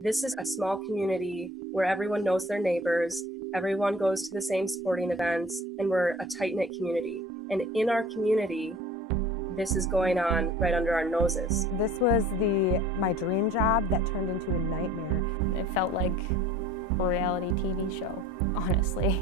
This is a small community where everyone knows their neighbors, everyone goes to the same sporting events, and we're a tight-knit community. And in our community, this is going on right under our noses. This was my dream job that turned into a nightmare. It felt like a reality TV show, honestly.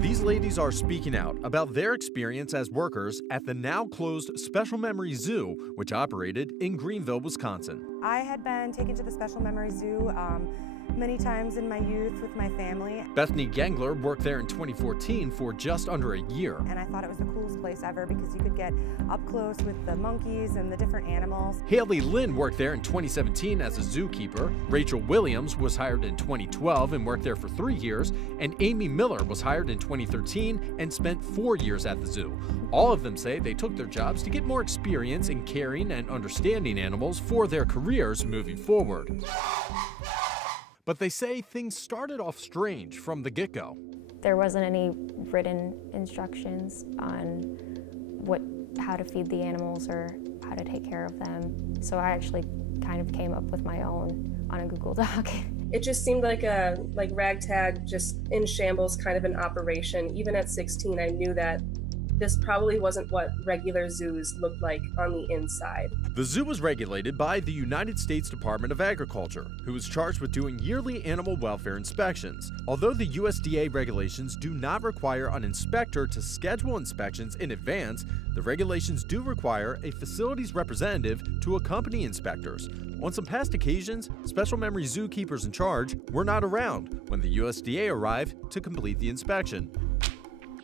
These ladies are speaking out about their experience as workers at the now closed Special Memory Zoo, which operated in Greenville, Wisconsin. I had been taken to the Special Memory Zoo many times in my youth with my family. Bethany Gengler worked there in 2014 for just under a year. And I thought it was the coolest place ever because you could get up close with the monkeys and the different animals. Haley Lynn worked there in 2017 as a zookeeper. Rachel Williams was hired in 2012 and worked there for 3 years. And Amy Miller was hired in 2013 and spent 4 years at the zoo. All of them say they took their jobs to get more experience in caring and understanding animals for their careers moving forward. But they say things started off strange from the get-go. There wasn't any written instructions on how to feed the animals or how to take care of them. So I actually kind of came up with my own on a Google Doc. It just seemed like a ragtag, just in shambles kind of an operation. Even at 16, I knew that this probably wasn't what regular zoos looked like on the inside. The zoo was regulated by the United States Department of Agriculture, who was charged with doing yearly animal welfare inspections. Although the USDA regulations do not require an inspector to schedule inspections in advance, the regulations do require a facilities representative to accompany inspectors. On some past occasions, Special Memory zookeepers in charge were not around when the USDA arrived to complete the inspection.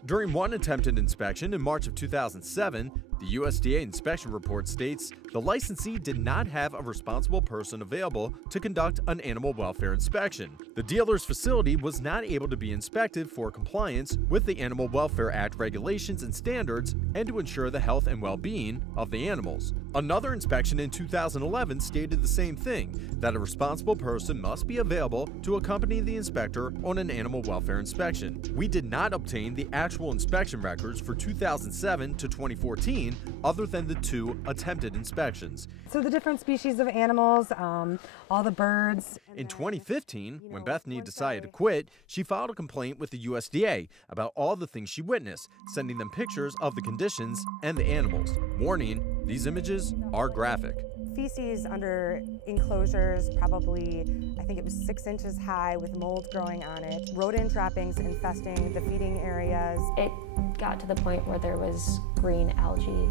During one attempted inspection in March of 2007, the USDA inspection report states the licensee did not have a responsible person available to conduct an animal welfare inspection. The dealer's facility was not able to be inspected for compliance with the Animal Welfare Act regulations and standards and to ensure the health and well-being of the animals. Another inspection in 2011 stated the same thing, that a responsible person must be available to accompany the inspector on an animal welfare inspection. We did not obtain the actual inspection records for 2007 to 2014 other than the 2 attempted inspections. So the different species of animals, all the birds. In 2015, when Bethany decided to quit, she filed a complaint with the USDA about all the things she witnessed, sending them pictures of the conditions and the animals. Warning, these images are graphic. Feces under enclosures, probably, I think it was 6 inches high with mold growing on it. Rodent trappings infesting the feeding areas. It got to the point where there was green algae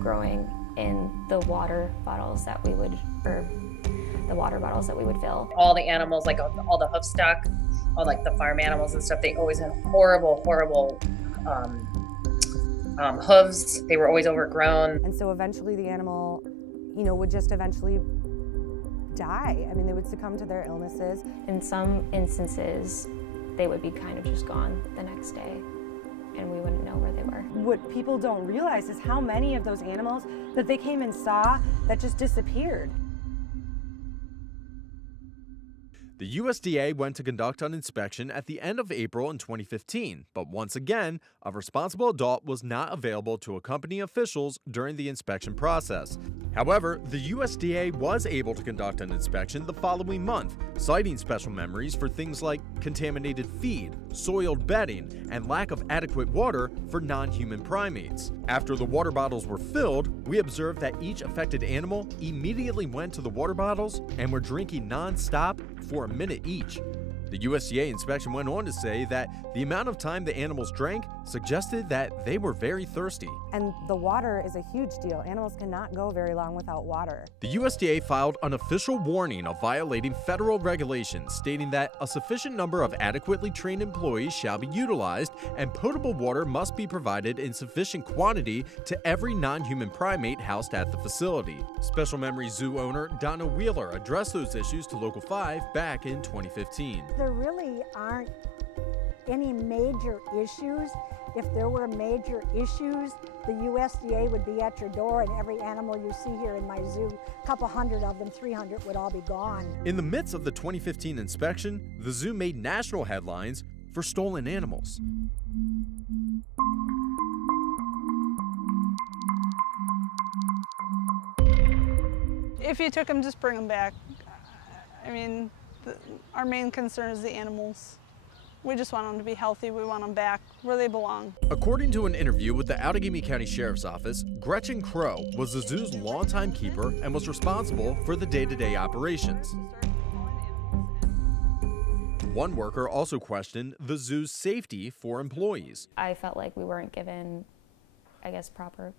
growing in the water bottles that we would, fill. All the animals, like all the hoof stock, all like the farm animals and stuff, they always had horrible hooves. They were always overgrown. And so eventually the animal, would just eventually die. I mean, they would succumb to their illnesses. In some instances, they would be kind of just gone the next day, and we wouldn't know where they were. What people don't realize is how many of those animals that they came and saw that just disappeared. The USDA went to conduct an inspection at the end of April in 2015, but once again, a responsible adult was not available to accompany officials during the inspection process. However, the USDA was able to conduct an inspection the following month, citing Special Memories for things like contaminated feed, soiled bedding, and lack of adequate water for non-human primates. After the water bottles were filled, we observed that each affected animal immediately went to the water bottles and were drinking non-stop for a minute each. The USDA inspection went on to say that the amount of time the animals drank suggested that they were very thirsty. And the water is a huge deal. Animals cannot go very long without water. The USDA filed an official warning of violating federal regulations, stating that a sufficient number of adequately trained employees shall be utilized and potable water must be provided in sufficient quantity to every non-human primate housed at the facility. Special Memory Zoo owner Donna Wheeler addressed those issues to Local 5 back in 2015. There really aren't any major issues. If there were major issues, the USDA would be at your door and every animal you see here in my zoo, a couple hundred of them, 300 would all be gone. In the midst of the 2015 inspection, the zoo made national headlines for stolen animals. If you took them, just bring them back. I mean, our main concern is the animals. We just want them to be healthy. We want them back where they belong. According to an interview with the Outagamie County Sheriff's Office, Gretchen Crow was the zoo's longtime keeper and was responsible for the day-to-day operations. One worker also questioned the zoo's safety for employees. I felt like we weren't given, I guess, proper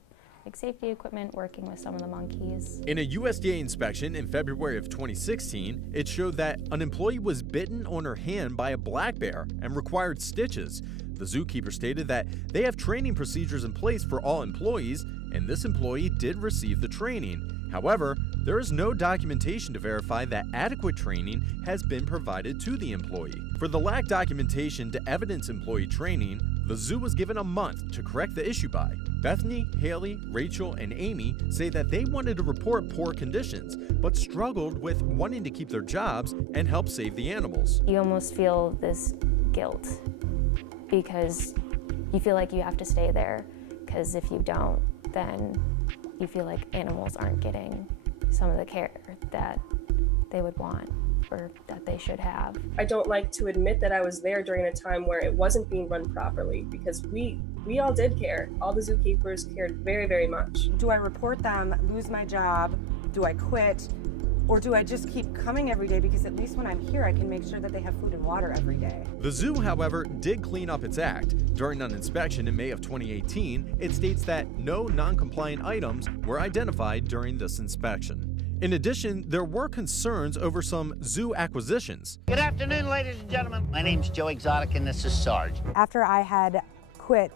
safety equipment working with some of the monkeys. In a USDA inspection in February of 2016, it showed that an employee was bitten on her hand by a black bear and required stitches. The zookeeper stated that they have training procedures in place for all employees, and this employee did receive the training. However, there is no documentation to verify that adequate training has been provided to the employee. For the lack documentation to evidence employee training, the zoo was given a month to correct the issue by. Bethany, Haley, Rachel, and Amy say that they wanted to report poor conditions, but struggled with wanting to keep their jobs and help save the animals. You almost feel this guilt because you feel like you have to stay there, because if you don't, then you feel like animals aren't getting some of the care that they would want or that they should have. I don't like to admit that I was there during a time where it wasn't being run properly, because we all did care. All the zookeepers cared very, very much. Do I report them, lose my job? Do I quit? Or do I just keep coming every day, because at least when I'm here I can make sure that they have food and water every day? The zoo, however, did clean up its act. During an inspection in May of 2018, it states that no non-compliant items were identified during this inspection. In addition, there were concerns over some zoo acquisitions. Good afternoon, ladies and gentlemen. My name's Joe Exotic, and this is Sarge. After I had quit,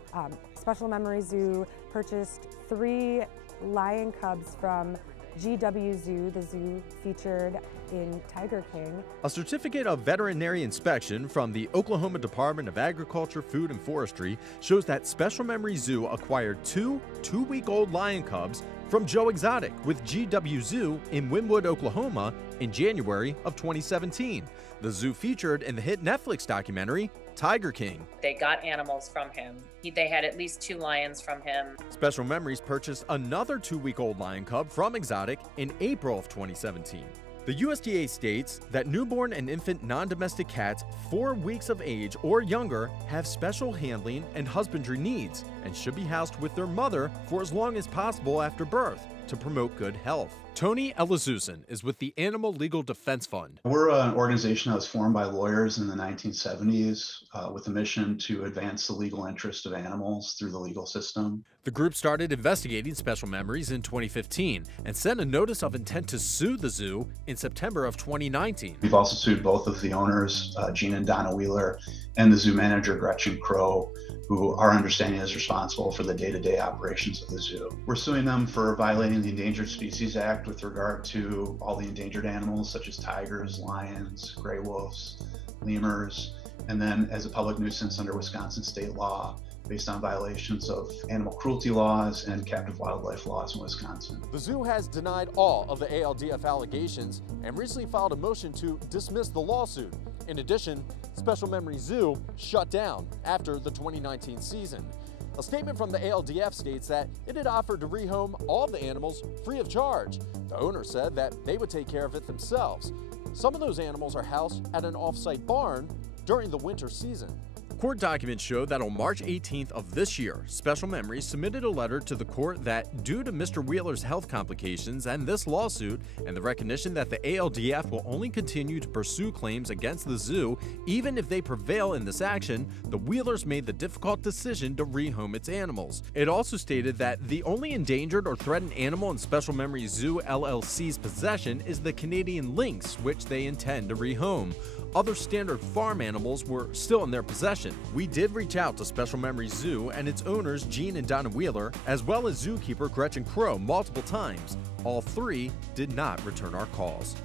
Special Memory Zoo purchased 3 lion cubs from GW Zoo, the zoo featured in Tiger King. A certificate of veterinary inspection from the Oklahoma Department of Agriculture, Food and Forestry shows that Special Memory Zoo acquired 2 two-week-old lion cubs from Joe Exotic with GW Zoo in Wynwood, Oklahoma in January of 2017. The zoo featured in the hit Netflix documentary, Tiger King. They got animals from him. They had at least 2 lions from him. Special Memories purchased another 2-week-old lion cub from Exotic in April of 2017. The USDA states that newborn and infant non-domestic cats 4 weeks of age or younger have special handling and husbandry needs and should be housed with their mother for as long as possible after birth to promote good health. Tony Elizuzin is with the Animal Legal Defense Fund. We're an organization that was formed by lawyers in the 1970s with a mission to advance the legal interest of animals through the legal system. The group started investigating Special Memories in 2015 and sent a notice of intent to sue the zoo in September of 2019. We've also sued both of the owners, Gene and Donna Wheeler, and the zoo manager, Gretchen Crow, who our understanding is responsible for the day-to-day operations of the zoo. We're suing them for violating the Endangered Species Act with regard to all the endangered animals such as tigers, lions, gray wolves, lemurs, and then as a public nuisance under Wisconsin state law based on violations of animal cruelty laws and captive wildlife laws in Wisconsin. The zoo has denied all of the ALDF allegations and recently filed a motion to dismiss the lawsuit. In addition, Special Memory Zoo shut down after the 2019 season. A statement from the ALDF states that it had offered to rehome all the animals free of charge. The owner said that they would take care of it themselves. Some of those animals are housed at an off-site barn during the winter season. Court documents show that on March 18th of this year, Special Memories submitted a letter to the court that, due to Mr. Wheeler's health complications and this lawsuit, and the recognition that the ALDF will only continue to pursue claims against the zoo, even if they prevail in this action, the Wheelers made the difficult decision to rehome its animals. It also stated that the only endangered or threatened animal in Special Memories Zoo LLC's possession is the Canadian lynx, which they intend to rehome. Other standard farm animals were still in their possession. We did reach out to Special Memories Zoo and its owners Gene and Donna Wheeler, as well as zookeeper Gretchen Crow multiple times. All 3 did not return our calls.